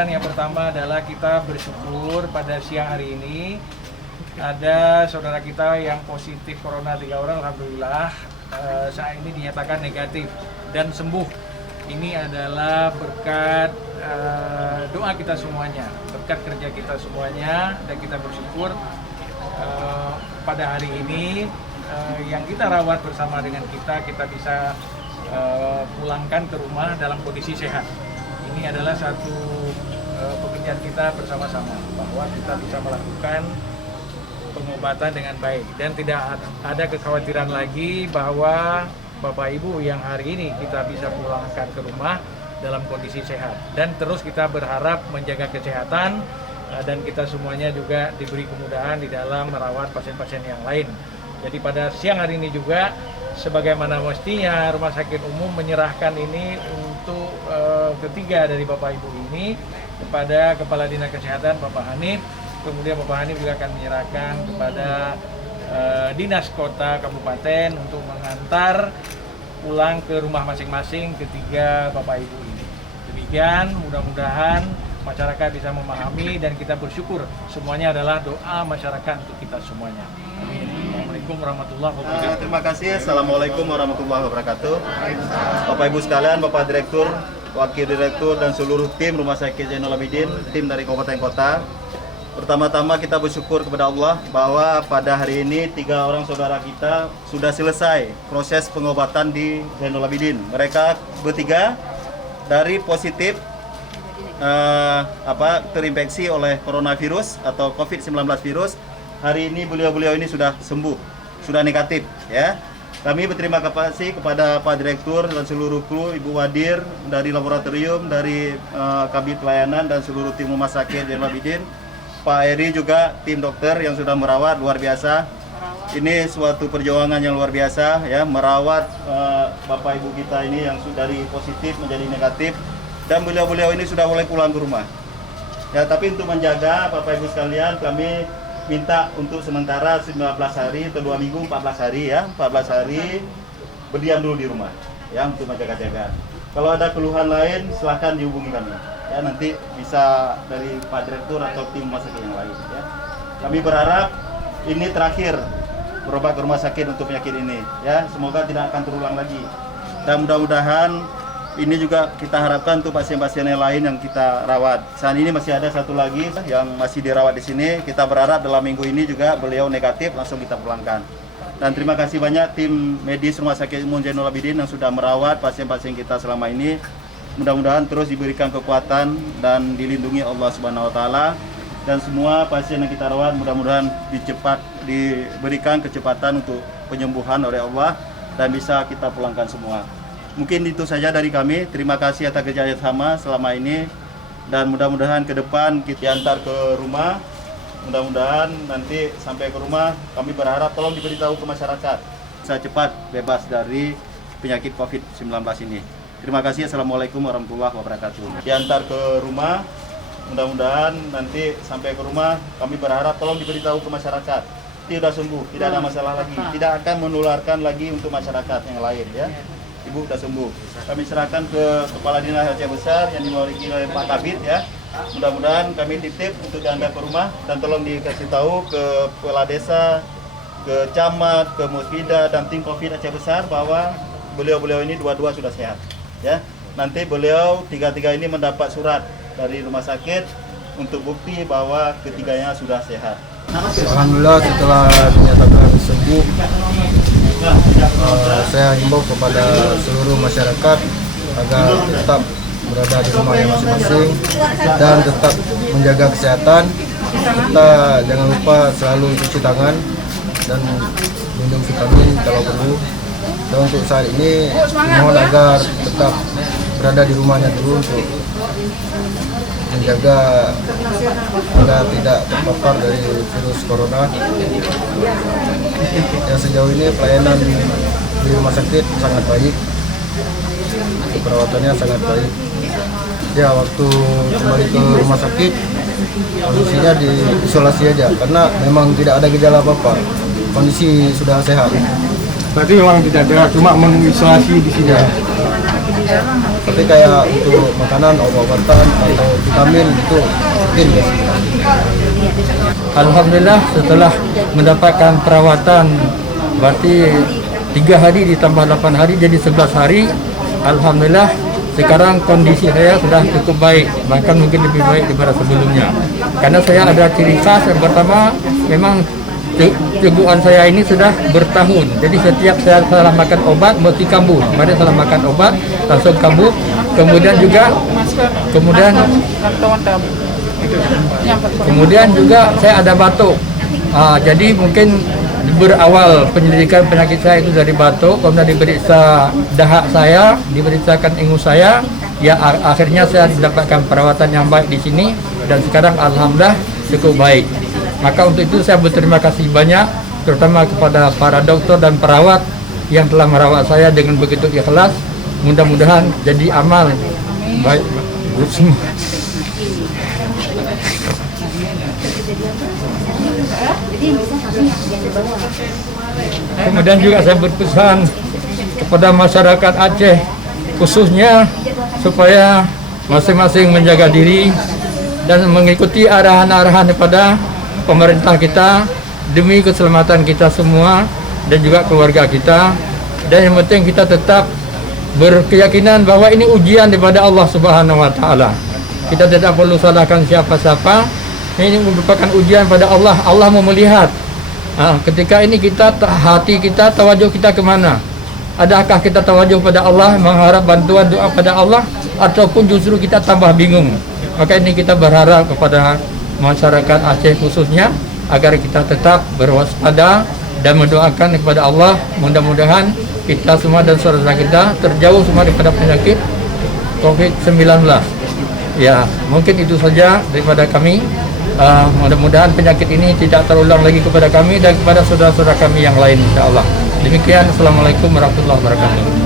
sampaikan yang pertama adalah kita bersyukur pada siang hari ini ada saudara kita yang positif corona 3 orang, alhamdulillah saat ini dinyatakan negatif dan sembuh. Ini adalah berkat doa kita semuanya, berkat kerja kita semuanya, dan kita bersyukur pada hari ini yang kita rawat bersama dengan kita bisa pulangkan ke rumah dalam kondisi sehat. Ini adalah satu pekerjaan kita bersama-sama bahwa kita bisa melakukan pengobatan dengan baik dan tidak ada kekhawatiran lagi bahwa Bapak Ibu yang hari ini kita bisa pulangkan ke rumah dalam kondisi sehat, dan terus kita berharap menjaga kesehatan dan kita semuanya juga diberi kemudahan di dalam merawat pasien-pasien yang lain. Jadi pada siang hari ini juga sebagaimana mestinya Rumah Sakit Umum menyerahkan ini untuk ketiga dari Bapak Ibu ini kepada Kepala Dinas Kesehatan Bapak Hanif. Kemudian Bapak Hanif juga akan menyerahkan kepada Dinas Kota Kabupaten untuk mengantar pulang ke rumah masing-masing ketiga Bapak Ibu ini. Demikian, mudah-mudahan masyarakat bisa memahami dan kita bersyukur semuanya adalah doa masyarakat untuk kita semuanya. Amin. Assalamualaikum warahmatullahi wabarakatuh. Terima kasih. Assalamualaikum warahmatullahi wabarakatuh. Bapak Ibu sekalian, Bapak Direktur, Wakil Direktur, dan seluruh tim Rumah Sakit Zainul Abidin, tim dari Kabupaten Kota. Pertama-tama kita bersyukur kepada Allah bahwa pada hari ini 3 orang saudara kita sudah selesai proses pengobatan di Zainul Abidin. Mereka bertiga dari positif terinfeksi oleh coronavirus atau COVID-19 virus. Hari ini beliau-beliau ini sudah sembuh, sudah negatif ya. Kami berterima kasih kepada Pak Direktur dan seluruh kru, Ibu Wadir dari laboratorium, dari Kabit Pelayanan dan seluruh tim Rumah Sakit Zainul Abidin. Pak Eri juga tim dokter yang sudah merawat, luar biasa. Ini suatu perjuangan yang luar biasa ya, merawat Bapak Ibu kita ini yang sudah dari positif menjadi negatif, dan beliau-beliau ini sudah boleh pulang ke rumah. Ya, tapi untuk menjaga Bapak Ibu sekalian, kami minta untuk sementara 19 hari atau 2 minggu 14 hari ya, 14 hari berdiam dulu di rumah ya untuk menjaga-jaga. Kalau ada keluhan lain silahkan dihubungi kami. Ya, nanti bisa dari Pak Direktur atau tim rumah sakit yang lain ya. Kami berharap ini terakhir berobat ke rumah sakit untuk penyakit ini ya, semoga tidak akan terulang lagi, dan mudah-mudahan ini juga kita harapkan untuk pasien-pasien yang lain yang kita rawat. Saat ini masih ada satu lagi yang masih dirawat di sini. Kita berharap dalam minggu ini juga beliau negatif, langsung kita pulangkan. Dan terima kasih banyak tim medis Rumah Sakit Umum Zainul Abidin yang sudah merawat pasien-pasien kita selama ini. Mudah-mudahan terus diberikan kekuatan dan dilindungi Allah Subhanahu wa taala, dan semua pasien yang kita rawat mudah-mudahan diberikan kecepatan untuk penyembuhan oleh Allah dan bisa kita pulangkan semua. Mungkin itu saja dari kami. Terima kasih atas kerjasama selama ini, dan mudah-mudahan ke depan kita antar ke rumah. Mudah-mudahan nanti sampai ke rumah kami berharap tolong diberitahu ke masyarakat bisa cepat bebas dari penyakit COVID-19 ini. Terima kasih. Assalamualaikum warahmatullahi wabarakatuh. Diantar ke rumah, mudah-mudahan nanti sampai ke rumah kami berharap tolong diberitahu ke masyarakat tidak sembuh, tidak ada masalah lagi, tidak akan menularkan lagi untuk masyarakat yang lain ya. Ibu sudah sembuh. Kami serahkan ke Kepala Dinas Aceh Besar yang dimiliki oleh Pak Kabit ya. Mudah-mudahan kami titip untuk diantar ke rumah, dan tolong dikasih tahu ke Kepala Desa, ke Camat, ke Musbida dan tim Covid Aceh Besar bahwa beliau-beliau ini dua-dua sudah sehat. Ya, nanti beliau tiga-tiga ini mendapat surat dari rumah sakit untuk bukti bahwa ketiganya sudah sehat. Alhamdulillah setelah dinyatakan sembuh, saya himbau kepada seluruh masyarakat agar tetap berada di rumahnya masing-masing dan tetap menjaga kesehatan. Kita jangan lupa selalu cuci tangan dan minum vitamin kalau perlu. Dan untuk saat ini mohon agar tetap berada di rumahnya dulu untuk menjaga agar tidak terpapar dari virus corona. Yang sejauh ini pelayanan di rumah sakit sangat baik, perawatannya sangat baik. Ya, waktu kembali ke rumah sakit kondisinya diisolasi aja karena memang tidak ada gejala apa-apa, kondisi sudah sehat. Berarti memang tidak ada, cuma mengisolasi di sini. Ya. Tapi kayak untuk makanan, obat-obatan atau vitamin itu mungkin ya. Alhamdulillah setelah mendapatkan perawatan berarti 3 hari ditambah 8 hari jadi 11 hari. Alhamdulillah sekarang kondisi saya sudah cukup baik, bahkan mungkin lebih baik daripada sebelumnya. Karena saya ada ciri khas yang pertama, memang cegukan saya ini sudah bertahun. Jadi setiap saya salah makan obat mesti kambuh. Mari salah makan obat langsung kambuh. Kemudian juga saya ada batuk. Jadi mungkin berawal penyelidikan penyakit saya itu dari batuk, kemudian diperiksa dahak saya, diperiksakan ingus saya, ya akhirnya saya mendapatkan perawatan yang baik di sini dan sekarang alhamdulillah cukup baik. Maka untuk itu saya berterima kasih banyak, terutama kepada para dokter dan perawat yang telah merawat saya dengan begitu ikhlas. Mudah-mudahan jadi amal baik buat semua. Kemudian juga saya berpesan kepada masyarakat Aceh khususnya supaya masing-masing menjaga diri dan mengikuti arahan-arahan daripada pemerintah kita demi keselamatan kita semua dan juga keluarga kita. Dan yang penting kita tetap berkeyakinan bahwa ini ujian daripada Allah Subhanahu wa taala. Kita tidak perlu salahkan siapa-siapa. Ini merupakan ujian pada Allah. Allah mau melihat ketika ini hati kita, tawajuh kita kemana? Adakah kita tawajuh pada Allah, mengharap bantuan doa pada Allah, ataupun justru kita tambah bingung? Maka ini kita berharap kepada masyarakat Aceh khususnya agar kita tetap berwaspada dan mendoakan kepada Allah. Mudah-mudahan kita semua dan saudara kita terjauh semua daripada penyakit COVID-19. Ya, mungkin itu saja daripada kami. Mudah-mudahan penyakit ini tidak terulang lagi kepada kami dan kepada saudara-saudara kami yang lain, insya Allah. Demikian, Assalamualaikum warahmatullahi wabarakatuh.